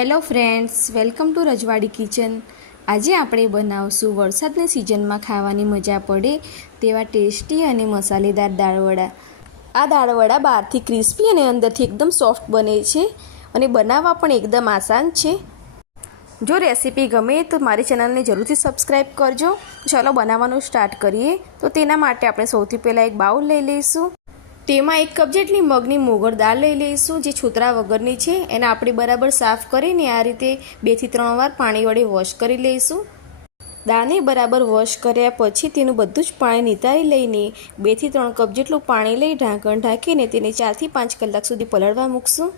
Hello friends, welcome to રજવાડી kitchen. આજે આપણે બનાવશું વરસાદની સિઝનમાં ખાવાની મજા પડે તેવા ટેસ્ટી અને મસાલેદાર દાળવડા। આ દાળવડા બહારથી ક્રિસ્પી અને અંદરથી એકદમ સોફ્ટ બને છે અને બનાવવા પણ એકદમ આસાન છે। જો રેસીપી ગમે તો મારી ચેનલને જરૂરથી સબસ્ક્રાઈબ કરજો। ચાલો બનાવવાનું સ્ટાર્ટ કરીએ। તો તેના માટે આપણે સૌથી પહેલાં એક બાઉલ લઈ લઈશું। તેમાં 1 કપ જેટલી મગની મોગર દાળ લઈ લઈશું, જે છોતરા વગરની છે। એને આપણે બરાબર સાફ કરીને આ રીતે 2 થી 3 વાર પાણી વડે વોશ કરી લઈશું। દાળને બરાબર વોશ કર્યા પછી તેનું બધું જ પાણી નિતારી લઈને 2 થી 3 કપ જેટલું પાણી લઈ ઢાંકણ ઢાંકીને તેને 4 થી 5 કલાક સુધી પલળવા મૂકશું।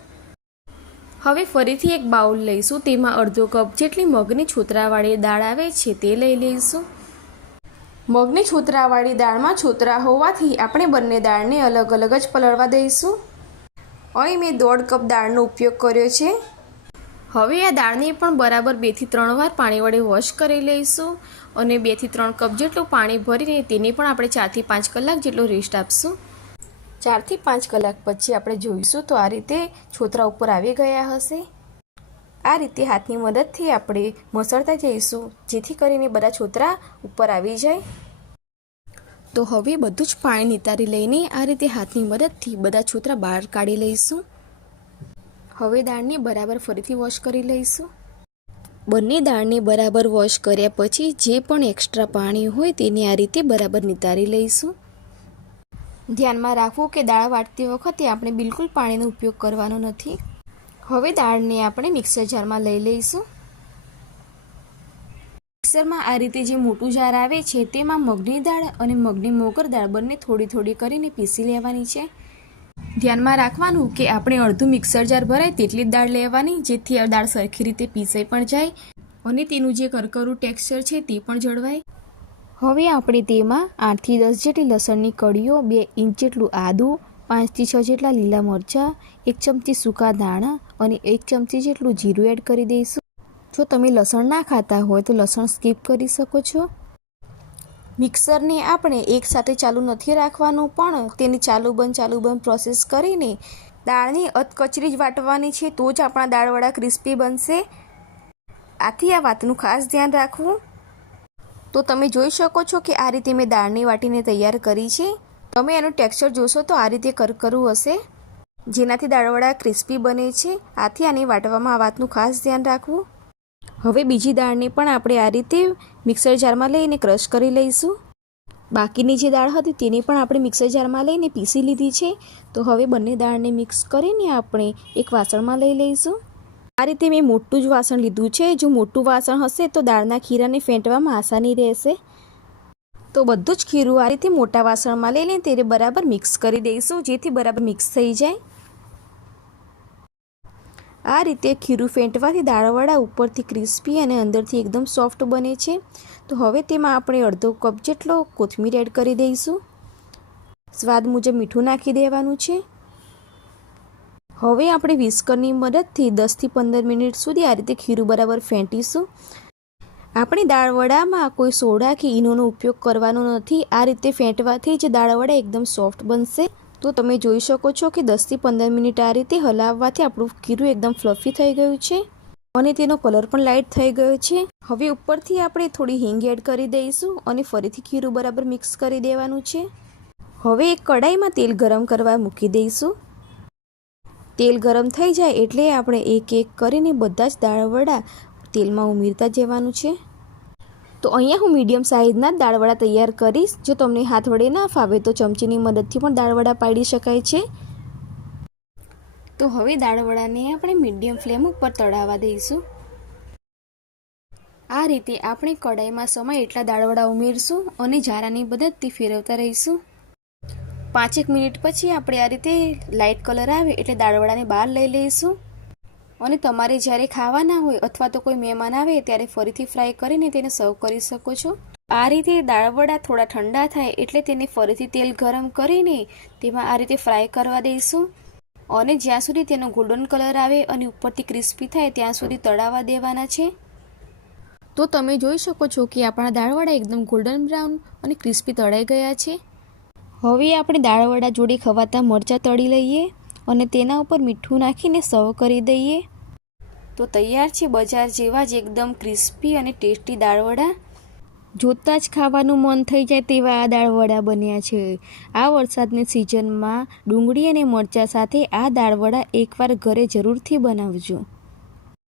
હવે ફરીથી એક બાઉલ લઈશું। તેમાં અડધો કપ જેટલી મગની છોતરાવાળી દાળ આવે છે તે લઈ લઈશું। મગની છોતરાવાળી દાળમાં છોતરા હોવાથી આપણે બંને દાળને અલગ અલગ જ પલળવા દઈશું। અહીં મેં 1.5 કપ દાળનો ઉપયોગ કર્યો છે। હવે આ દાળને પણ બરાબર 2 થી 3 વાર પાણી વડે વોશ કરી લઈશું અને 2 થી 3 કપ જેટલું પાણી ભરીને તેને પણ આપણે 4 થી 5 કલાક જેટલો રેસ્ટ આપશું। 4 થી 5 કલાક પછી આપણે જોઈશું તો આ રીતે છોતરા ઉપર આવી ગયા હશે। આ રીતે હાથની મદદથી આપણે મસળતા જઈશું, જેથી કરીને બધા છોતરા ઉપર આવી જાય। તો હવે બધું જ પાણી નિતારી લઈને આ રીતે હાથની મદદથી બધા છોતરા બહાર કાઢી લઈશું। હવે દાળને બરાબર ફરીથી વોશ કરી લઈશું। બંને દાળને બરાબર વોશ કર્યા પછી જે પણ એક્સ્ટ્રા પાણી હોય તેને આ રીતે બરાબર નિતારી લઈશું। ધ્યાનમાં રાખવું કે દાળ વાટતી વખતે આપણે બિલકુલ પાણીનો ઉપયોગ કરવાનો નથી। હવે દાળને આપણે મિક્સર જારમાં લઈ લઈશું। મિક્સરમાં આ રીતે જે મોટું જાર આવે છે તેમાં મગની દાળ અને મગની મોગર દાળ બંને થોડી થોડી કરીને પીસી લેવાની છે। ધ્યાનમાં રાખવાનું કે આપણે અડધું મિક્સર જાર ભરાય તેટલી જ દાળ લેવાની, જેથી આ દાળ સરખી રીતે પીસાઈ પણ જાય અને તેનું જે કરકરું ટેક્સચર છે તે પણ જળવાય। હવે આપણે તેમાં 8 થી 10 જેટલી લસણની કળીઓ, 2 ઇંચ જેટલું આદું, 5 થી 6 જેટલા લીલા મરચાં, 1 ચમચી સૂકા ધાણા અને 1 ચમચી જેટલું જીરું એડ કરી દઈશું। જો તમે લસણ ના ખાતા હોય તો લસણ સ્કીપ કરી શકો છો। મિક્સરને આપણે એકસાથે ચાલુ નથી રાખવાનું, પણ તેની ચાલુ બંધ પ્રોસેસ કરીને દાળની અધકચરી જ વાટવાની છે, તો જ આપણા દાળવડા ક્રિસ્પી બનશે। આથી આ વાતનું ખાસ ધ્યાન રાખવું। તો તમે જોઈ શકો છો કે આ રીતે મેં દાળની વાટીને તૈયાર કરી છે। તમે એનું ટેક્સચર જોશો તો આ રીતે કરકરું હશે, જેનાથી દાળવડા ક્રિસ્પી બને છે। આથી આને વાટવામાં આ વાતનું ખાસ ધ્યાન રાખવું। હવે બીજી દાળને પણ આપણે આ રીતે મિક્સર જારમાં લઈને ક્રશ કરી લઈશું। બાકીની જે દાળ હતી તેને પણ આપણે મિક્સર જારમાં લઈને પીસી લીધી છે। તો હવે બંને દાળને મિક્સ કરીને આપણે એક વાસણમાં લઈ લઈશું। આ રીતે મેં મોટું જ વાસણ લીધું છે। જો મોટું વાસણ હશે તો દાળના ખીરાને ફેંટવામાં આસાની રહેશે। તો બધું જ ખીરું આ રીતે મોટા વાસણમાં લઈને તેને બરાબર મિક્સ કરી દઈશું, જેથી બરાબર મિક્સ થઈ જાય। આ રીતે ખીરું ફેંટવાથી દાળવડા ઉપરથી ક્રિસ્પી અને અંદરથી એકદમ સોફ્ટ બને છે। તો હવે તેમાં આપણે અડધો કપ જેટલો કોથમીર એડ કરી દઈશું। સ્વાદ મુજબ મીઠું નાખી દેવાનું છે। હવે આપણે વિસ્કરની મદદથી 10 થી 15 મિનિટ સુધી આ રીતે ખીરું બરાબર ફેંટીશું। આપણે દાળવડામાં કોઈ સોડા કે ઈનોનો ઉપયોગ કરવાનો નથી। આ રીતે ફેંટવાથી જ દાળવડા એકદમ સોફ્ટ બનશે। તો તમે જોઈ શકો છો કે 10 થી 15 મિનિટ આ રીતે હલાવવાથી આપણું ખીરું એકદમ ફ્લફી થઈ ગયું છે અને તેનો કલર પણ લાઇટ થઈ ગયો છે। હવે ઉપરથી આપણે થોડી હિંગ એડ કરી દઈશું અને ફરીથી ખીરું બરાબર મિક્સ કરી દેવાનું છે। હવે એક કડાઈમાં તેલ ગરમ કરવા મૂકી દઈશું। તેલ ગરમ થઈ જાય એટલે આપણે એક એક કરીને બધા જ દાળવડા તેલમાં ઉમેરતા જવાનું છે। તો અહીંયા હું મીડિયમ સાઇઝના દાળવડા તૈયાર કરીશ। જો તમને હાથ વડે ના ફાવે તો ચમચીની મદદથી પણ દાળવડા પાડી શકાય છે। તો હવે દાળવડાને આપણે મીડિયમ ફ્લેમ ઉપર તળાવવા દઈશું। આ રીતે આપણે કડાઈમાં સમાય એટલા દાળવડા ઉમેરશું અને જારાની મદદથી ફેરવતા રહીશું। 5 મિનિટ પછી આપણે આ રીતે લાઇટ કલર આવે એટલે દાળવડાને બહાર લઈ લઈશું અને તમારે જ્યારે ખાવાના હોય અથવા તો કોઈ મહેમાન આવે ત્યારે ફરીથી ફ્રાય કરીને તેને સર્વ કરી શકો છો। આ રીતે દાળવડા થોડા ઠંડા થાય એટલે તેને ફરીથી તેલ ગરમ કરીને તેમાં આ રીતે ફ્રાય કરવા દઈશું અને જ્યાં સુધી તેનો ગોલ્ડન કલર આવે અને ઉપરથી ક્રિસ્પી થાય ત્યાં સુધી તળાવવા દેવાના છે। તો તમે જોઈ શકો છો કે આપણા દાળવડા એકદમ ગોલ્ડન બ્રાઉન અને ક્રિસ્પી તળાઈ ગયા છે। હવે આપણે દાળવડા જોડે ખવાતા મરચાં તળી લઈએ અને તેના ઉપર મીઠું નાખીને સર્વ કરી દઈએ। તો તૈયાર છે બજાર જેવા જ એકદમ ક્રિસ્પી અને ટેસ્ટી દાળવડા. જોતાં જ ખાવાનું મન થઈ જાય તેવા આ દાળવડા બન્યા છે. આ વરસાદની સિઝનમાં ડુંગળી અને મરચાં સાથે આ દાળવડા એકવાર ઘરે જરૂરથી બનાવજો.